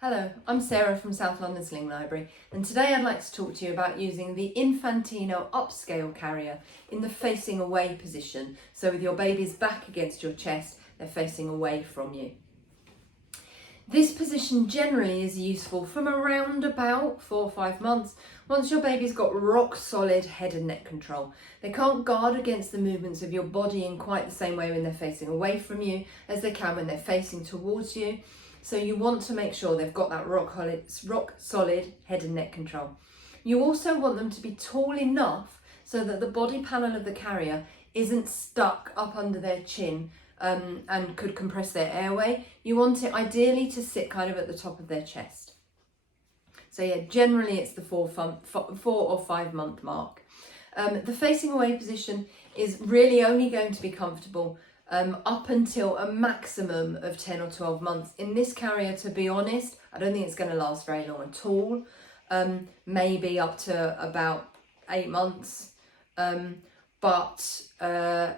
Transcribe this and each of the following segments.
Hello, I'm Sarah from South London Sling Library, and today I'd like to talk to you about using the Infantino Upscale Carrier in the facing away position. So with your baby's back against your chest, they're facing away from you. This position generally is useful from around about 4 or 5 months, once your baby's got rock solid head and neck control. They can't guard against the movements of your body in quite the same way when they're facing away from you as they can when they're facing towards you. So you want to make sure they've got that rock solid head and neck control. You also want them to be tall enough so that the body panel of the carrier isn't stuck up under their chin and could compress their airway. You want it ideally to sit kind of at the top of their chest. So yeah, generally it's the 4 or 5 month mark. The facing away position is really only going to be comfortable up until a maximum of 10 or 12 months. In this carrier, to be honest, I don't think it's going to last very long at all. Maybe up to about 8 months. But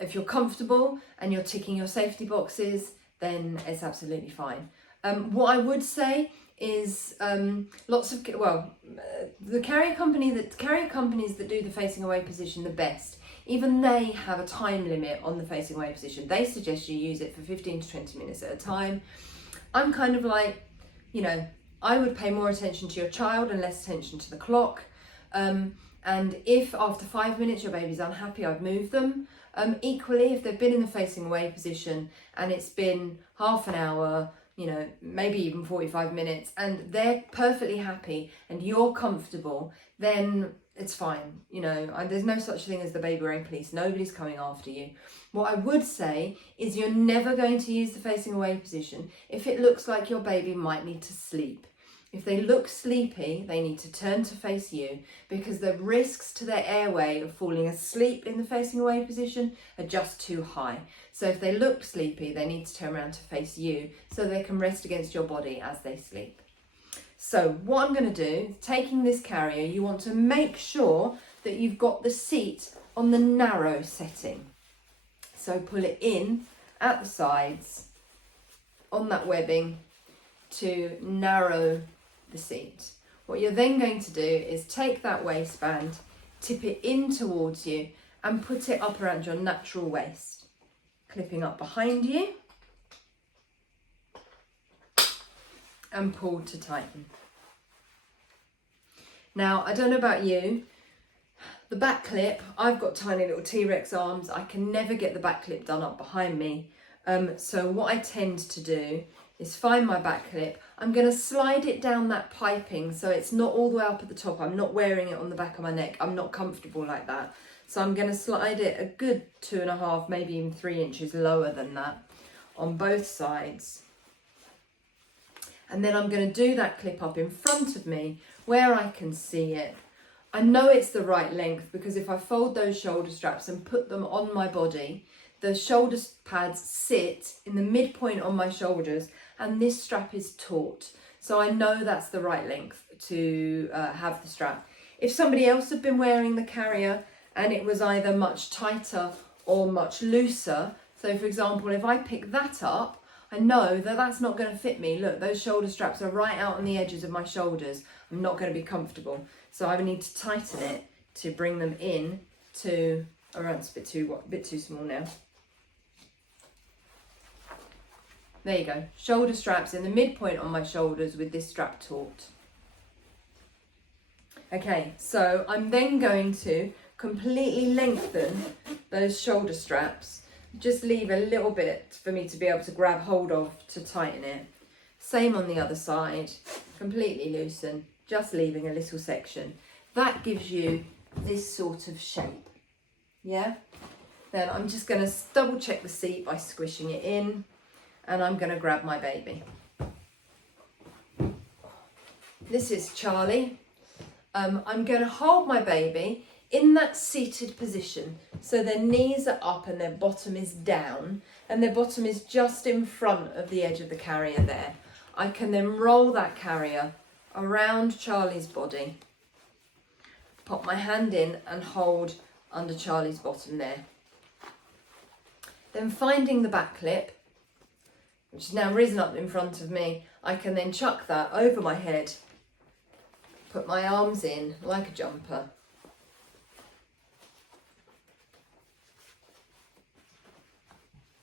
if you're comfortable and you're ticking your safety boxes, then it's absolutely fine. What I would say is the carrier companies that do the facing away position the best, even they have a time limit on the facing away position. They suggest you use it for 15 to 20 minutes at a time. I'm kind of like, I would pay more attention to your child and less attention to the clock. And if after 5 minutes your baby's unhappy, I'd move them. Equally, if they've been in the facing away position and it's been half an hour, maybe even 45 minutes, and they're perfectly happy and you're comfortable, then it's fine. There's no such thing as the baby wearing police. Nobody's coming after you. What I would say is you're never going to use the facing away position if it looks like your baby might need to sleep. If they look sleepy, they need to turn to face you, because the risks to their airway of falling asleep in the facing away position are just too high. So if they look sleepy, they need to turn around to face you so they can rest against your body as they sleep. So what I'm going to do, taking this carrier, you want to make sure that you've got the seat on the narrow setting. So pull it in at the sides on that webbing to narrow the seat. What you're then going to do is take that waistband, tip it in towards you and put it up around your natural waist, clipping up behind you and pull to tighten. Now, I don't know about you, the back clip, I've got tiny little T-Rex arms. I can never get the back clip done up behind me. So what I tend to do is find my back clip. I'm going to slide it down that piping so it's not all the way up at the top. I'm not wearing it on the back of my neck. I'm not comfortable like that. So I'm going to slide it a good 2.5, maybe even 3 inches lower than that on both sides. And then I'm going to do that clip up in front of me where I can see it. I know it's the right length because if I fold those shoulder straps and put them on my body, the shoulder pads sit in the midpoint on my shoulders and this strap is taut. So I know that's the right length to have the strap. If somebody else had been wearing the carrier and it was either much tighter or much looser, so for example, if I pick that up, I know that that's not going to fit me. Look, those shoulder straps are right out on the edges of my shoulders. I'm not going to be comfortable. So I need to tighten it to bring them in to around, it's a bit too small now. There you go, shoulder straps in the midpoint on my shoulders with this strap taut. Okay, so I'm then going to completely lengthen those shoulder straps. Just leave a little bit for me to be able to grab hold of to tighten it. Same on the other side, completely loosen, just leaving a little section. That gives you this sort of shape, yeah? Then I'm just going to double check the seat by squishing it in. And I'm going to grab my baby. This is Charlie. I'm going to hold my baby in that seated position. So their knees are up and their bottom is down. And their bottom is just in front of the edge of the carrier there. I can then roll that carrier around Charlie's body. Pop my hand in and hold under Charlie's bottom there. Then finding the back clip, which is now risen up in front of me, I can then chuck that over my head, put my arms in like a jumper.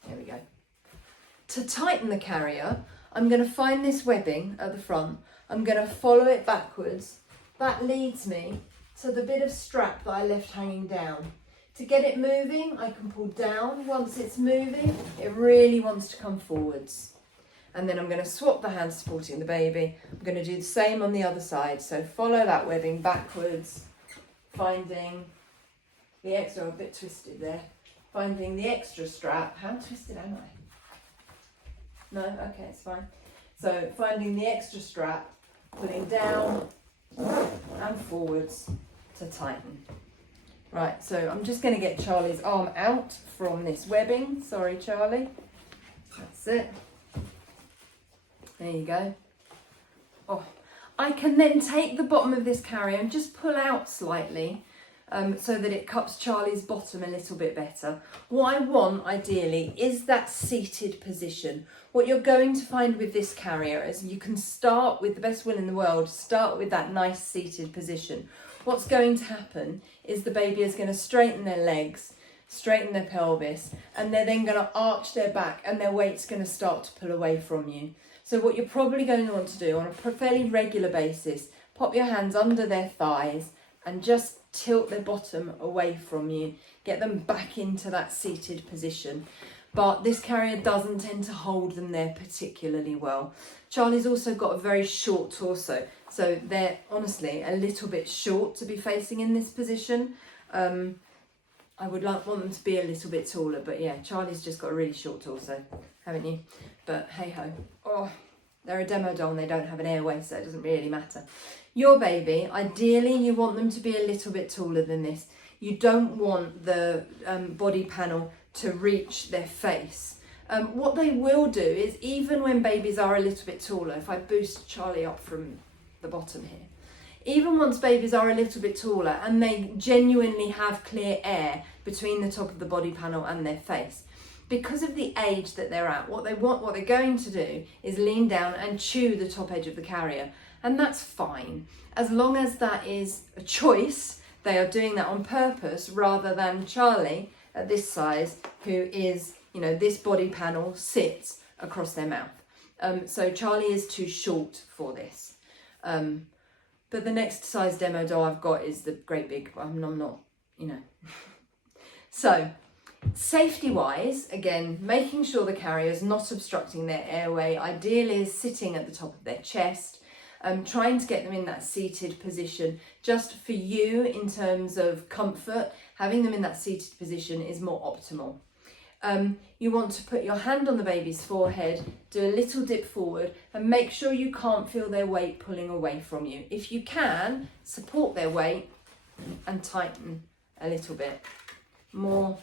There we go. To tighten the carrier, I'm going to find this webbing at the front. I'm going to follow it backwards. That leads me to the bit of strap that I left hanging down. To get it moving, I can pull down. Once it's moving, it really wants to come forwards. And then I'm going to swap the hand supporting the baby. I'm going to do the same on the other side. So follow that webbing backwards, finding the extra, a bit twisted there, finding the extra strap. How twisted am I? No? Okay, it's fine. So finding the extra strap, pulling down and forwards to tighten. Right, so I'm just going to get Charlie's arm out from this webbing. Sorry, Charlie. That's it. There you go. Oh, I can then take the bottom of this carrier and just pull out slightly so that it cups Charlie's bottom a little bit better. What I want, ideally, is that seated position. What you're going to find with this carrier is you can start with the best will in the world, start with that nice seated position. What's going to happen is the baby is going to straighten their legs, straighten their pelvis, and they're then going to arch their back and their weight's going to start to pull away from you. So what you're probably going to want to do on a fairly regular basis, pop your hands under their thighs and just tilt their bottom away from you. Get them back into that seated position. But this carrier doesn't tend to hold them there particularly well. Charlie's also got a very short torso, so they're honestly a little bit short to be facing in this position. I would want them to be a little bit taller, but yeah, Charlie's just got a really short torso, haven't you? But hey ho. Oh, they're a demo doll and they don't have an airway, so it doesn't really matter. Your baby, ideally you want them to be a little bit taller than this. You don't want the body panel to reach their face. What they will do is, even when babies are a little bit taller, if I boost Charlie up from the bottom here, even once babies are a little bit taller and they genuinely have clear air between the top of the body panel and their face, because of the age that they're at, what they're going to do is lean down and chew the top edge of the carrier, and that's fine as long as that is a choice. They are doing that on purpose, rather than Charlie at this size, who is, you know, this body panel sits across their mouth. So Charlie is too short for this. But the next size demo doll I've got is the great big, I'm not, you know. So safety wise, again, making sure the carrier is not obstructing their airway, ideally is sitting at the top of their chest. Trying to get them in that seated position, just for you in terms of comfort, having them in that seated position is more optimal. You want to put your hand on the baby's forehead, do a little dip forward, and make sure you can't feel their weight pulling away from you. If you can, support their weight and tighten a little bit more,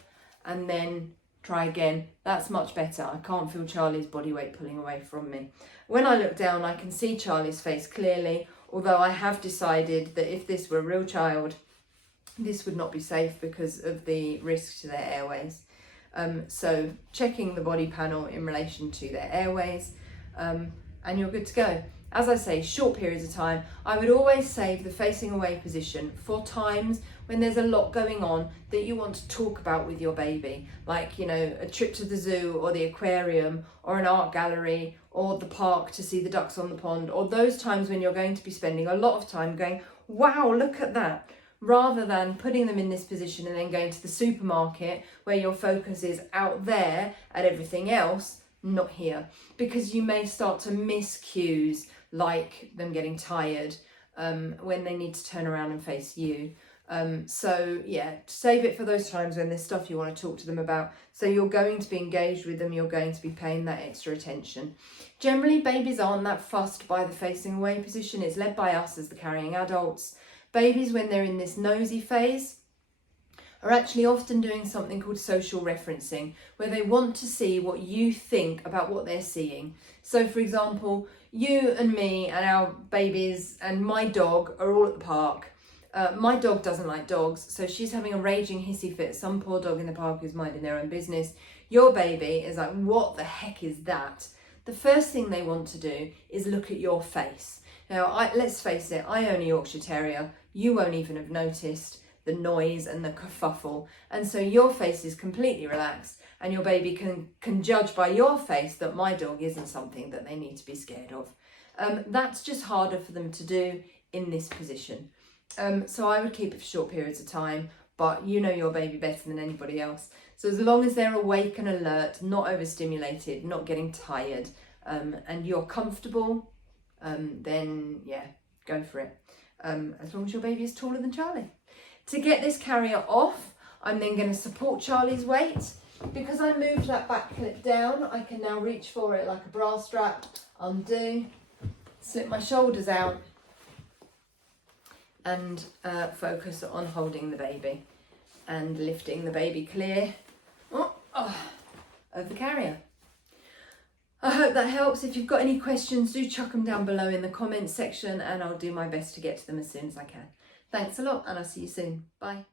and then try again. That's much better. I can't feel Charlie's body weight pulling away from me. When I look down, I can see Charlie's face clearly, although I have decided that if this were a real child, this would not be safe because of the risk to their airways. So checking the body panel in relation to their airways, and you're good to go. As I say, short periods of time. I would always save the facing away position for times when there's a lot going on that you want to talk about with your baby, like, you know, a trip to the zoo or the aquarium or an art gallery or the park to see the ducks on the pond, or those times when you're going to be spending a lot of time going, wow, look at that, rather than putting them in this position and then going to the supermarket where your focus is out there at everything else, not here, because you may start to miss cues like them getting tired when they need to turn around and face you. So yeah, save it for those times when there's stuff you want to talk to them about. So you're going to be engaged with them, you're going to be paying that extra attention. Generally, babies aren't that fussed by the facing away position. It's led by us as the carrying adults. Babies, when they're in this nosy phase, are actually often doing something called social referencing, where they want to see what you think about what they're seeing. So for example, you and me and our babies and my dog are all at the park. My dog doesn't like dogs, so she's having a raging hissy fit. Some poor dog in the park who's minding their own business. Your baby is like, what the heck is that? the first thing they want to do is look at your face. Now, let's face it, I own a Yorkshire Terrier. You won't even have noticed the noise and the kerfuffle. And so your face is completely relaxed, and your baby can judge by your face that my dog isn't something that they need to be scared of. That's just harder for them to do in this position. So I would keep it for short periods of time, but you know your baby better than anybody else. So as long as they're awake and alert, not overstimulated, not getting tired, and you're comfortable, then yeah, go for it. As long as your baby is taller than Charlie. To get this carrier off, I'm then going to support Charlie's weight. Because I moved that back clip down, I can now reach for it like a bra strap, undo, slip my shoulders out, and focus on holding the baby and lifting the baby clear of the carrier. I hope that helps. If you've got any questions, do chuck them down below in the comments section, and I'll do my best to get to them as soon as I can. Thanks a lot, and I'll see you soon. Bye.